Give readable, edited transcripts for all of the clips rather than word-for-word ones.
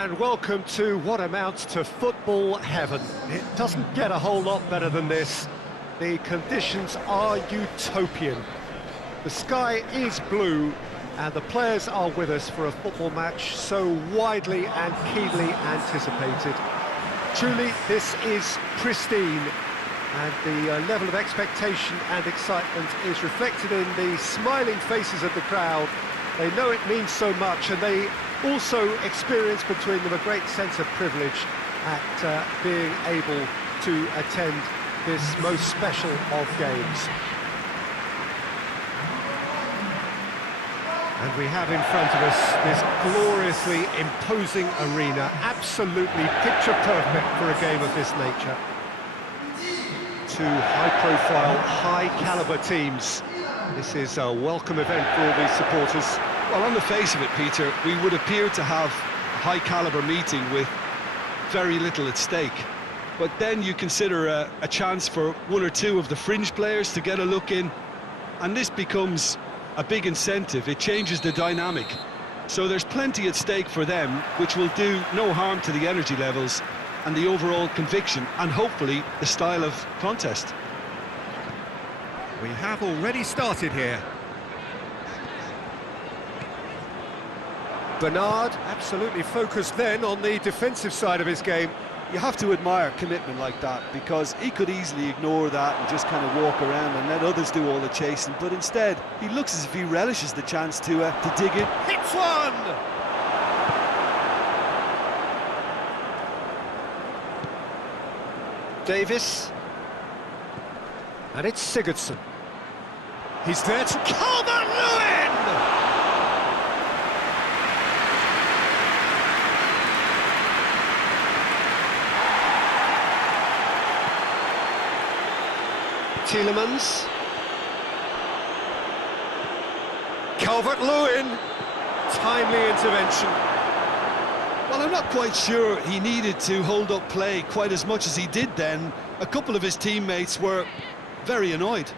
And welcome to what amounts to football heaven. It doesn't get a whole lot better than this. The conditions are utopian. The sky is blue, and the players are with us for a football match so widely and keenly anticipated. Truly, this is pristine, and the level of expectation and excitement is reflected in the smiling faces of the crowd. They know it means so much, and they also experience between them a great sense of privilege at being able to attend this most special of games. And we have in front of us this gloriously imposing arena, absolutely picture perfect for a game of this nature. Two high-profile, high-caliber teams. This is a welcome event for all these supporters. Well, on the face of it, Peter, we would appear to have a high-caliber meeting with very little at stake. But then you consider a chance for one or two of the fringe players to get a look in, and this becomes a big incentive. It changes the dynamic. So there's plenty at stake for them, which will do no harm to the energy levels and the overall conviction, and hopefully the style of contest. We have already started here. Bernard absolutely focused then on the defensive side of his game. You have to admire commitment like that, because he could easily ignore that and just kind of walk around and let others do all the chasing, but instead he looks as if he relishes the chance to dig in. Hits one! Davis. And it's Sigurdsson. He's there to Calvert-Lewin! Tielemans. Calvert-Lewin. Timely intervention. Well, I'm not quite sure he needed to hold up play quite as much as he did then. A couple of his teammates were very annoyed.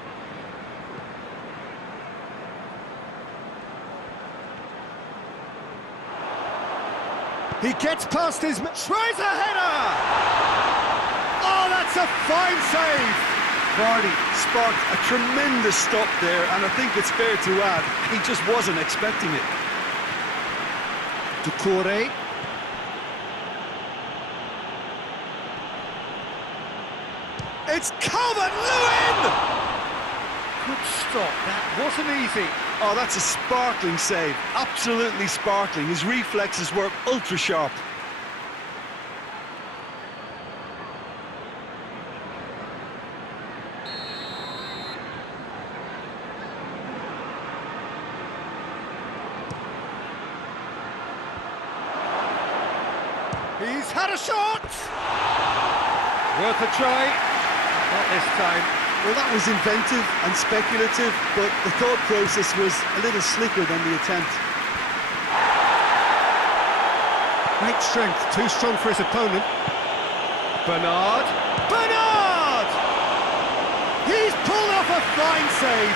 He gets past his... tries a header! Oh, that's a fine save! Vardy sparked a tremendous stop there, and I think it's fair to add, he just wasn't expecting it. Doucouré. It's Calvert-Lewin! Good stop, that wasn't easy. Oh, that's a sparkling save, absolutely sparkling. His reflexes were ultra sharp. He's had a shot! Worth a try. Not this time. Well, that was inventive and speculative, but the thought process was a little slicker than the attempt. Great strength, too strong for his opponent. Bernard. Bernard! He's pulled off a fine save.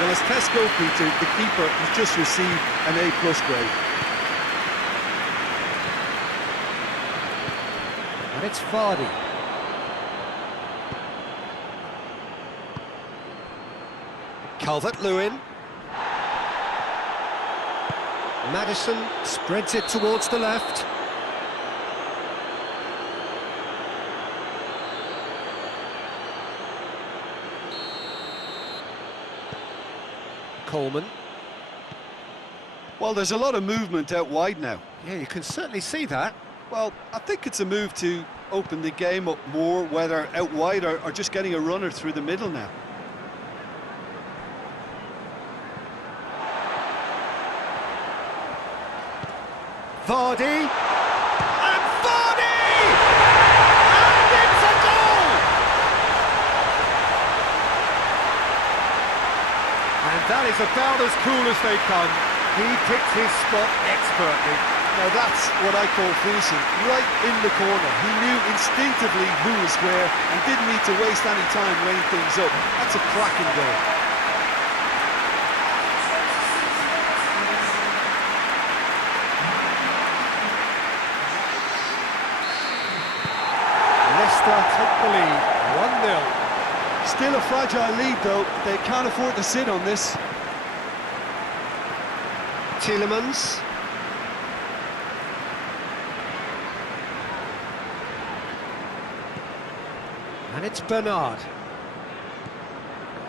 Well, as tests go, Peter, the keeper has just received an A+ grade. And it's Vardy. Calvert-Lewin. Maddison spreads it towards the left. Coleman. Well, there's a lot of movement out wide now. Yeah, you can certainly see that. Well, I think it's a move to open the game up more, whether out wide or just getting a runner through the middle now. Vardy! And Vardy! And it's a goal! And that is about as cool as they come. He picked his spot expertly. Now that's what I call finishing, right in the corner. He knew instinctively who was where and didn't need to waste any time weighing things up. That's a cracking goal. Leicester take the lead, 1-0. Still a fragile lead, though. They can't afford to sit on this. Tielemans. And it's Bernard.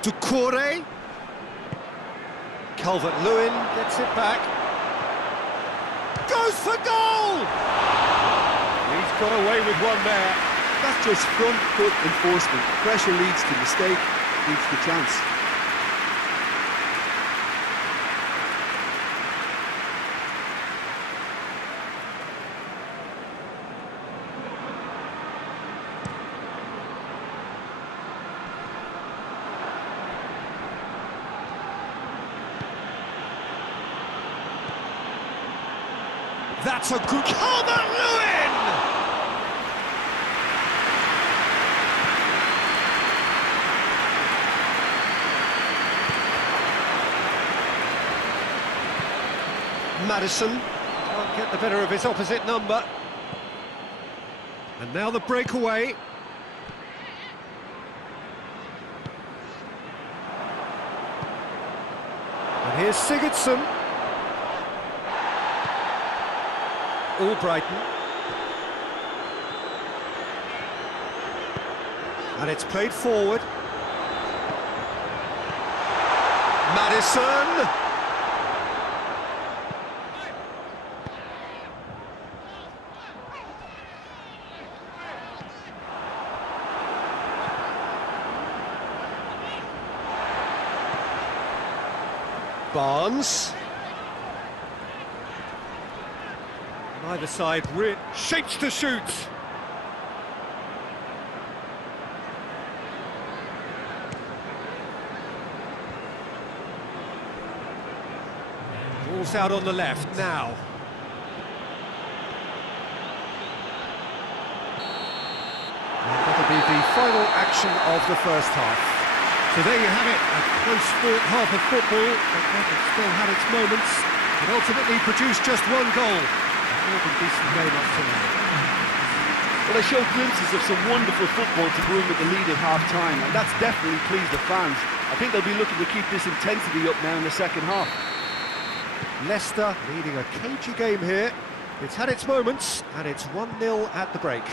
Doucouré. Calvert-Lewin gets it back. Goes for goal! He's got away with one there. That's just front foot enforcement. Pressure leads to mistake, leads to chance. That's a good... Calvert-Lewin! Maddison can't get the better of his opposite number. And now the breakaway. And here's Sigurdsson. Albrighton. And it's played forward. Maddison! Barnes. Either side, shapes to shoot. Ball's out on the left now. And that'll be the final action of the first half. So there you have it, a close-fought half of football, but that still had its moments. It ultimately produced just one goal. More than decent game up to now. Well, they show glimpses of some wonderful football to bring with the lead at half-time, and that's definitely pleased the fans. I think they'll be looking to keep this intensity up now in the second half. Leicester leading a cagey game here. It's had its moments, and it's 1-0 at the break.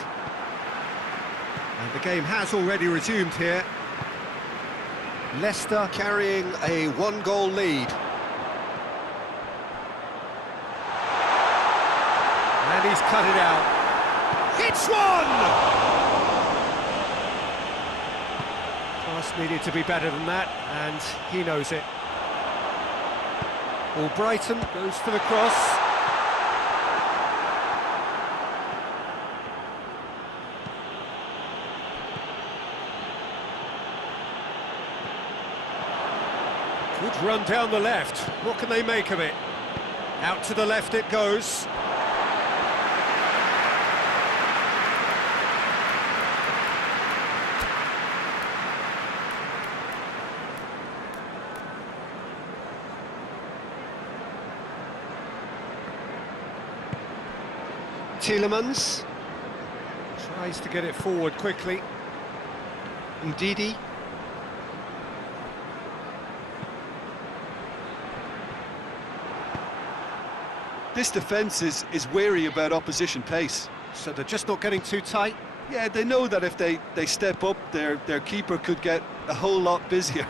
And the game has already resumed here. Leicester carrying a one-goal lead. And he's cut it out. It's one! Pass needed to be better than that, and he knows it. Albrighton goes for the cross. Good run down the left. What can they make of it? Out to the left it goes. Tielemans tries to get it forward quickly. Ndidi. This defence is wary about opposition pace. So they're just not getting too tight. Yeah, they know that if they step up, their keeper could get a whole lot busier.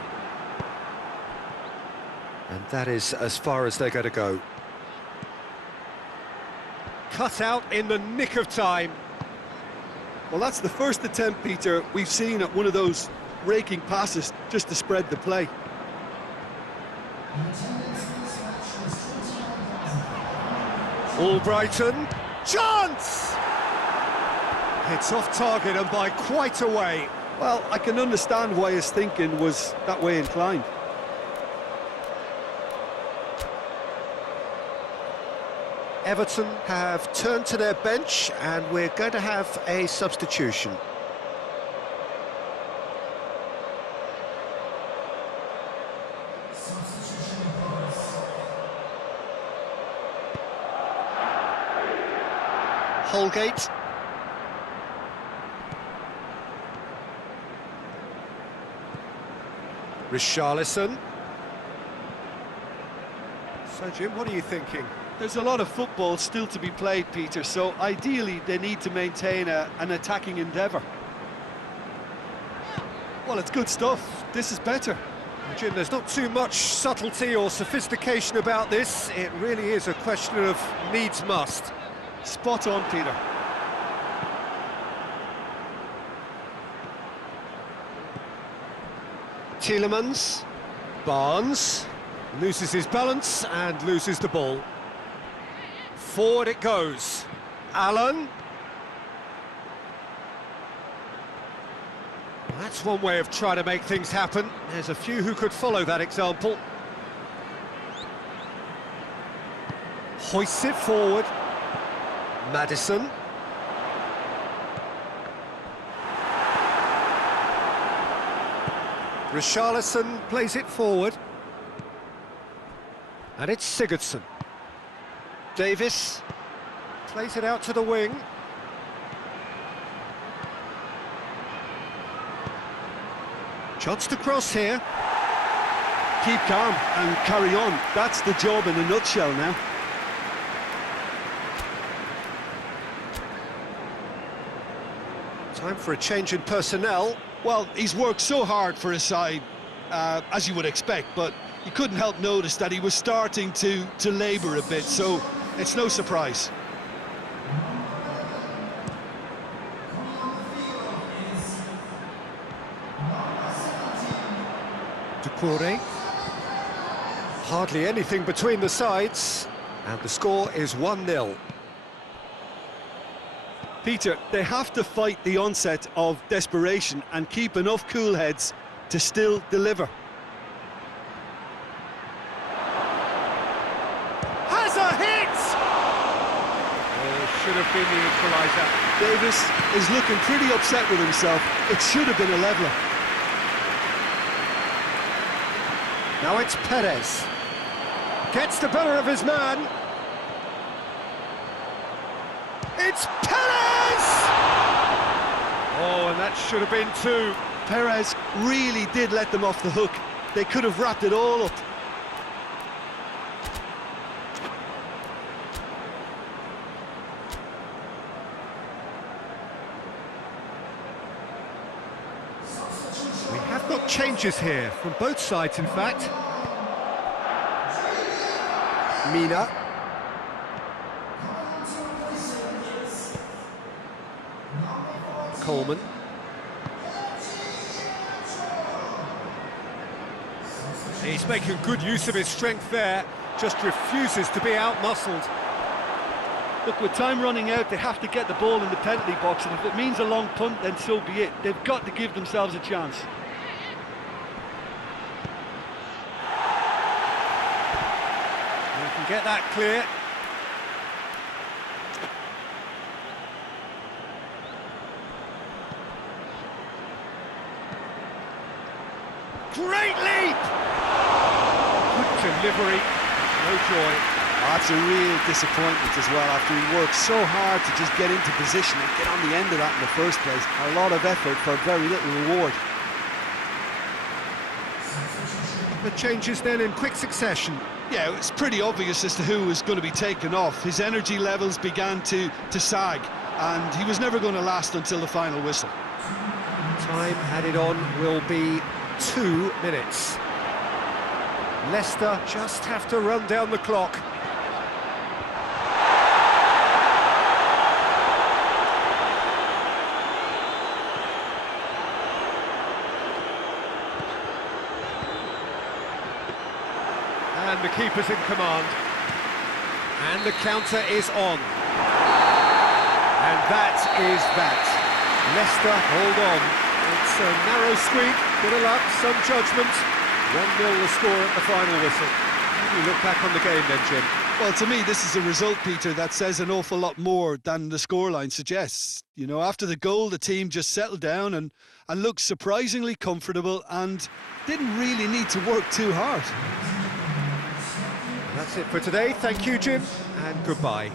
And that is as far as they're going to go. Cut out in the nick of time. Well, that's the first attempt, Peter, we've seen at one of those raking passes just to spread the play. Albrighton, chance! It's off target and by quite a way. Well, I can understand why his thinking was that way inclined. Everton have turned to their bench and we're going to have a substitution. Holgate. Richarlison. So, Jim, what are you thinking? There's a lot of football still to be played, Peter, so ideally they need to maintain an attacking endeavour. Well, it's good stuff. This is better. Jim, there's not too much subtlety or sophistication about this. It really is a question of needs must. Spot on, Peter. Tielemans. Barnes. Loses his balance and loses the ball. Forward it goes. Allen. Well, that's one way of trying to make things happen. There's a few who could follow that example. Hoists it forward. Maddison. Richarlison plays it forward. And it's Sigurdsson. Davis plays it out to the wing. Chance to cross here. Keep calm and carry on. That's the job in a nutshell now. Time for a change in personnel. Well, he's worked so hard for his side, as you would expect, but you couldn't help notice that he was starting to labour a bit, so it's no surprise. Ducouré. Hardly anything between the sides, and the score is 1-0. Peter, they have to fight the onset of desperation and keep enough cool heads to still deliver. Has a hit! Should have been the equaliser. Davis is looking pretty upset with himself. It should have been a leveller. Now it's Perez. Gets the better of his man. It's Perez! Oh, and that should have been two. Perez really did let them off the hook. They could have wrapped it all up. We have got changes here, from both sides, in fact. Mina. Coleman. He's making good use of his strength there, just refuses to be out-muscled. Look, with time running out, they have to get the ball in the penalty box, and if it means a long punt, then so be it. They've got to give themselves a chance. You can get that clear. Great leap! Good delivery, no joy. That's a real disappointment as well, after he worked so hard to just get into position and get on the end of that in the first place. A lot of effort for very little reward. The changes then in quick succession. Yeah, it's pretty obvious as to who was going to be taken off. His energy levels began to sag, and he was never going to last until the final whistle. Time added on will be 2 minutes. Leicester just have to run down the clock. And the keeper's in command. And the counter is on. And that is that. Leicester hold on. It's a narrow squeak, bit of luck, some judgment. 1-0 the score at the final whistle. How do you look back on the game then, Jim? Well, to me, this is a result, Peter, that says an awful lot more than the scoreline suggests. You know, after the goal, the team just settled down and looked surprisingly comfortable and didn't really need to work too hard. That's it for today. Thank you, Jim, and goodbye.